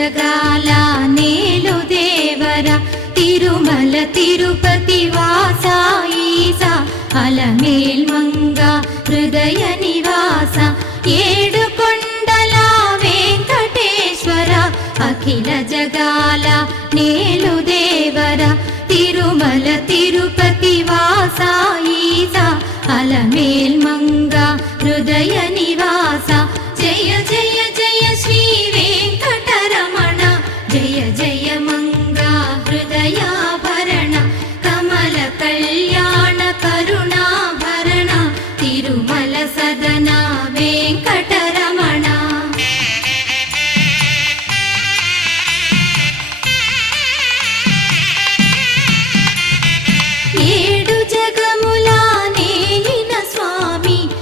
జగాల నేలు దేవర తిరుమల తిరుపతి వాస ఈసా అలమేల్ మంగ హృదయ నివాస ఏడు కొండల వెంకటేశ్వర అఖిల జగాల నేలు దేవర తిరుమల తిరుపతి వాస ఈసా అలమేల్ మంగ హృదయ నివాస జయ జయ జయ శ్రీ వెంకటరమణ జయ జయ మంగ హృదయాభరణ కమల కళ్యాణ కరుణాభరణ తిరుమల సదన వెంకటరమణ